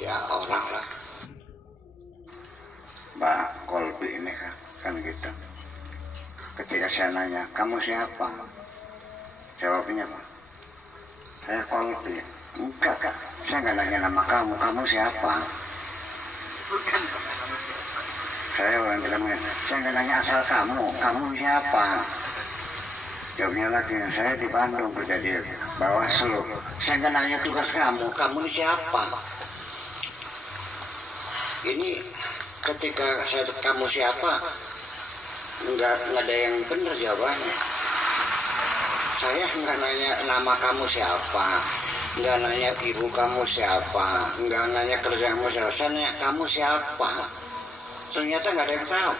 ya orang lah. Mbak Kolbi ini kan gitu. Ketika saya nanya, kamu siapa? Jawabnya apa? Saya Kolbi. Enggak, Kak. Saya nggak nanya nama kamu. Kamu siapa? Bukan kamu siapa. Saya orang bilang, saya nggak nanya asal kamu. Kamu siapa? Jawabnya lagi, saya di Bandung kerja di Bawaslu. Saya nggak nanya tugas kamu. Kamu ini siapa? Ini ketika saya kamu siapa? Nggak ada yang benar jawabannya. Saya nggak nanya nama kamu siapa, nggak nanya ibu kamu siapa, nggak nanya kerja kamu siapa, saya nanya kamu siapa. Ternyata nggak ada yang tahu.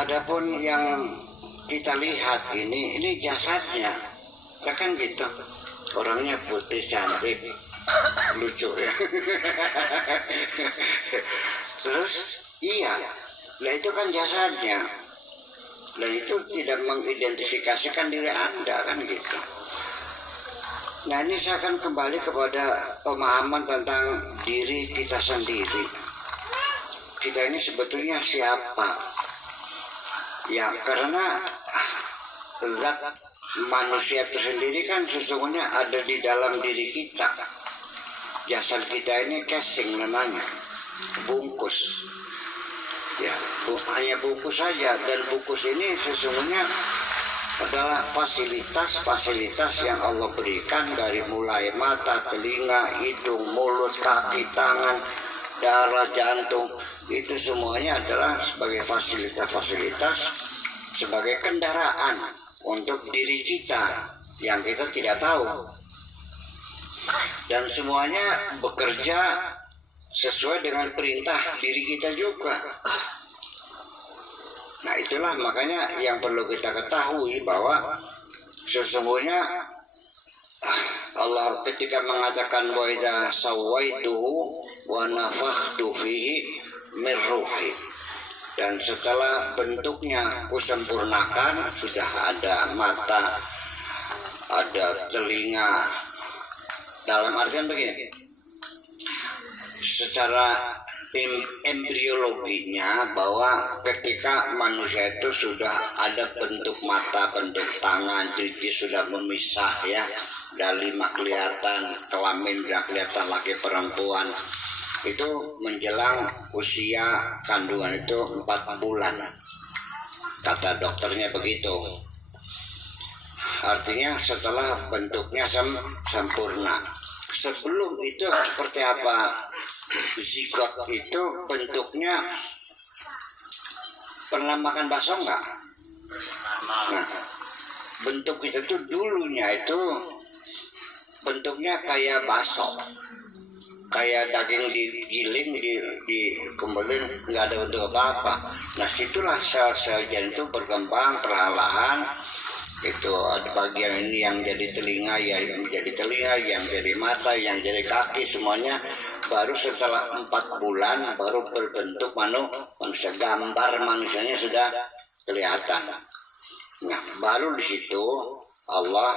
Adapun yang kita lihat ini jasadnya, ya kan gitu, orangnya putih cantik, lucu ya. Terus iya, nah itu kan jasadnya. Dan itu tidak mengidentifikasikan diri Anda kan gitu. Nah ini saya akan kembali kepada pemahaman tentang diri kita sendiri. Kita ini sebetulnya siapa? Ya karena zat manusia itu sendiri kan sesungguhnya ada di dalam diri kita. Jasad kita ini casing namanya, bungkus. Ya, hanya bungkus saja, dan bungkus ini sesungguhnya adalah fasilitas-fasilitas yang Allah berikan dari mulai mata, telinga, hidung, mulut, kaki, tangan, darah, jantung. Itu semuanya adalah sebagai fasilitas-fasilitas, sebagai kendaraan untuk diri kita yang kita tidak tahu. Dan semuanya bekerja sesuai dengan perintah diri kita juga. Nah itulah makanya yang perlu kita ketahui bahwa sesungguhnya Allah ketika mengatakan wa idza sawaituhu wa nafakhtu fihi min ruhi, dan setelah bentuknya kusempurnakan, sudah ada mata, ada telinga, dalam artian begini, secara embriologinya bahwa ketika manusia itu sudah ada bentuk mata, bentuk tangan, jadi sudah memisah ya, dari lima kelihatan, kelamin nggak kelihatan laki perempuan, itu menjelang usia kandungan itu 4 bulan, kata dokternya begitu. Artinya setelah bentuknya sempurna. Sebelum itu seperti apa? Zigot itu bentuknya pernah makan bakso enggak? Nah, bentuk itu tuh dulunya itu bentuknya kayak bakso, kayak daging digiling, dikembelin, nggak ada bentuk apa-apa. Nah, situlah sel-sel jantung berkembang perlahan. Itu ada bagian ini yang jadi telinga, ya yang jadi telinga, yang jadi mata, yang jadi kaki, semuanya baru setelah 4 bulan baru berbentuk manusia, gambar manusianya sudah kelihatan. Nah baru di situ Allah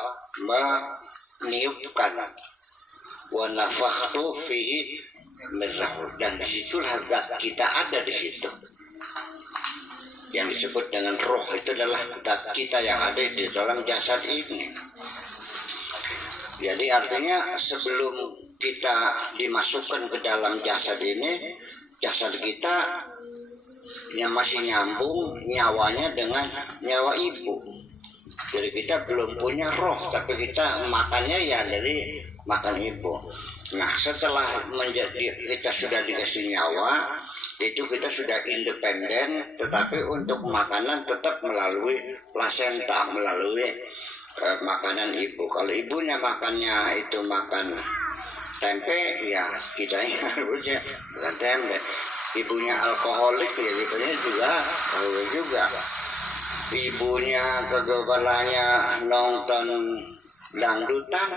meniupkan wa nafakhtu fihi min ruhi, dan disitulah zat kita ada di situ. Yang disebut dengan roh itu adalah zat kita yang ada di dalam jasad ini. Jadi artinya sebelum kita dimasukkan ke dalam jasad ini, jasad kita yang masih nyambung nyawanya dengan nyawa ibu. Jadi kita belum punya roh, tapi kita makannya ya dari makan ibu. Nah setelah kita sudah dikasih nyawa, itu kita sudah independen, tetapi untuk makanan tetap melalui plasenta, melalui makanan ibu. Kalau ibunya makannya itu makan tempe, ya kita harusnya bukan tempe. Ibunya alkoholik, ya gitunya juga. Ibunya kegebalanya nonton dangdutan,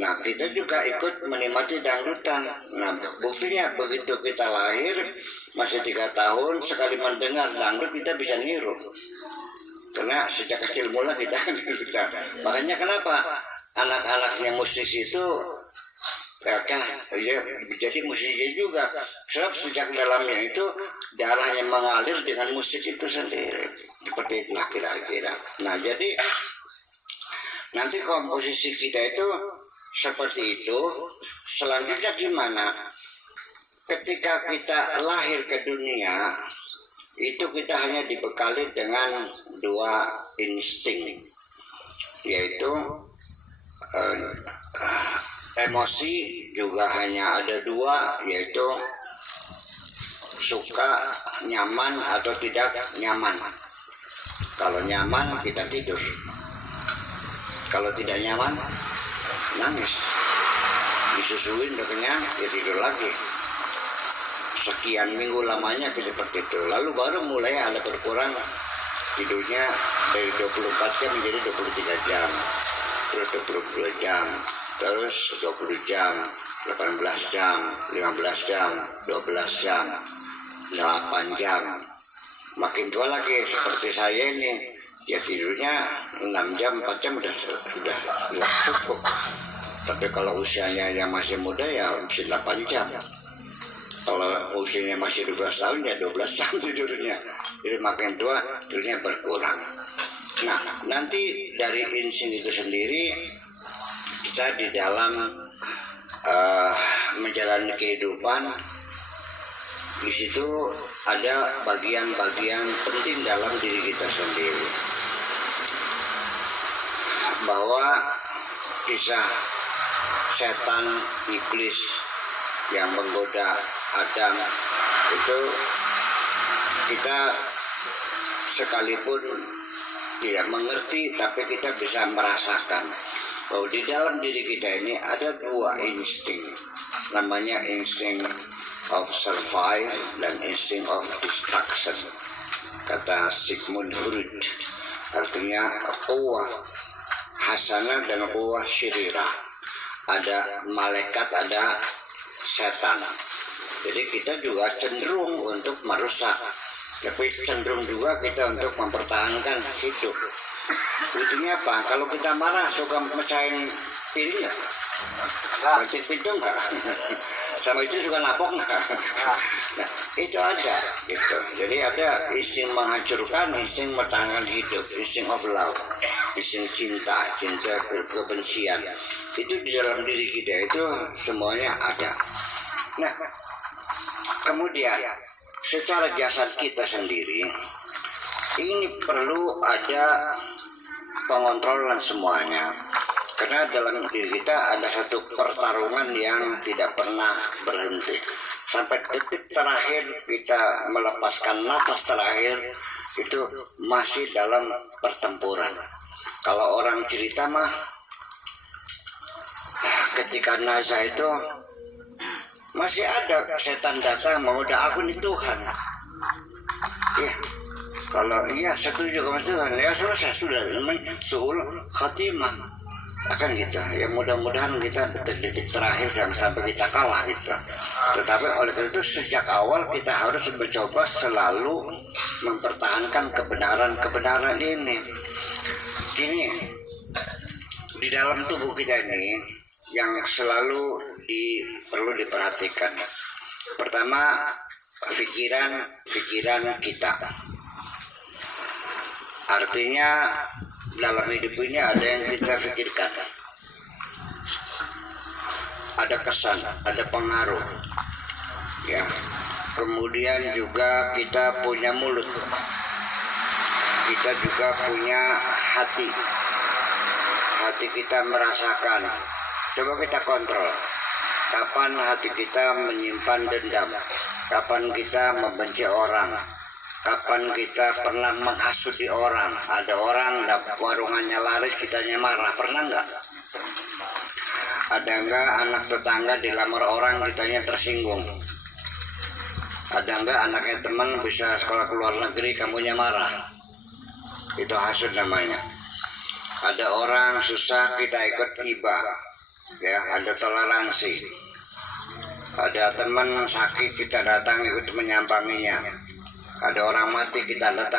nah kita juga ikut menikmati dangdutan. Nah buktinya begitu kita lahir masih 3 tahun, sekali mendengar dangdut kita bisa niru, karena sejak kecil mula kita niru. Makanya kenapa anak-anaknya musisi itu ya kan, ya, jadi musisi juga. Sebab sejak dalamnya itu darahnya mengalir dengan musik itu sendiri. Seperti itulah kira-kira. Nah, jadi nanti komposisi kita itu seperti itu. Selanjutnya gimana? Ketika kita lahir ke dunia, itu kita hanya dibekali dengan dua insting, yaitu emosi juga hanya ada dua, yaitu suka, nyaman atau tidak nyaman. Kalau nyaman kita tidur, kalau tidak nyaman nangis, disusuin udah kenyang ya tidur lagi. Sekian minggu lamanya seperti itu. Lalu baru mulai ada berkurang tidurnya dari 24 jam menjadi 23 jam, terus 22 jam, terus 20 jam, 18 jam, 15 jam, 12 jam, 8 jam. Makin tua lagi seperti saya ini, ya tidurnya 6 jam, 4 jam udah cukup. Tapi kalau usianya yang masih muda ya bisa 8 jam. Kalau usianya masih 12 tahun ya 12 jam tidurnya. Jadi makin tua tidurnya berkurang. Nah, nanti dari insting itu sendiri kita di dalam menjalani kehidupan, di situ ada bagian-bagian penting dalam diri kita sendiri. Bahwa kisah setan iblis yang menggoda Adam itu, kita sekalipun tidak mengerti, tapi kita bisa merasakan bahwa di dalam diri kita ini ada dua insting, namanya insting of survive dan insting of destruction. Kata Sigmund Freud, artinya quwwah hasanah dan quwwah syirirah. Ada malaikat, ada setan. Jadi kita juga cenderung untuk merusak, tapi cenderung juga kita untuk mempertahankan hidup. Buktinya apa? Kalau kita marah suka mecahin pintu nggak? Mencet pintu nggak? Sama itu suka napok nggak? Nah, itu ada gitu. Jadi ada insting menghancurkan, insting mempertahankan hidup, insting of love, insting cinta kebencian. Itu di dalam diri kita itu semuanya ada. Nah, kemudian secara jasad kita sendiri ini perlu ada pengontrolan semuanya, karena dalam diri kita ada satu pertarungan yang tidak pernah berhenti. Sampai detik terakhir kita melepaskan nafas terakhir itu masih dalam pertempuran. Kalau orang cerita mah, ketika nazar itu masih ada setan datang menggoda aku nih Tuhan. Ya, kalau iya setuju sama Tuhan, ya selesai sudah. Namanya suul khatimah akan gitu. Ya mudah-mudahan kita detik-detik terakhir jangan sampai kita kalah gitu. Tetapi oleh karena itu sejak awal kita harus mencoba selalu mempertahankan kebenaran ini. Gini, di dalam tubuh kita ini yang selalu perlu diperhatikan. Pertama, pikiran kita. Artinya dalam hidup ini ada yang kita pikirkan, ada kesan, ada pengaruh, ya. Kemudian juga kita punya mulut, kita juga punya hati. Hati kita merasakan. Coba kita kontrol. Kapan hati kita menyimpan dendam? Kapan kita membenci orang? Kapan kita pernah menghasut orang? Ada orang warungannya laris, kitanya marah. Pernah nggak? Ada nggak anak tetangga dilamar orang, kitanya tersinggung? Ada nggak anaknya teman bisa sekolah ke luar negeri, kamunya marah? Itu hasut namanya. Ada orang susah, kita ikut iba. Ya, ada toleransi. Ada teman sakit, kita datang ikut menyampanginya. Ada orang mati, kita datang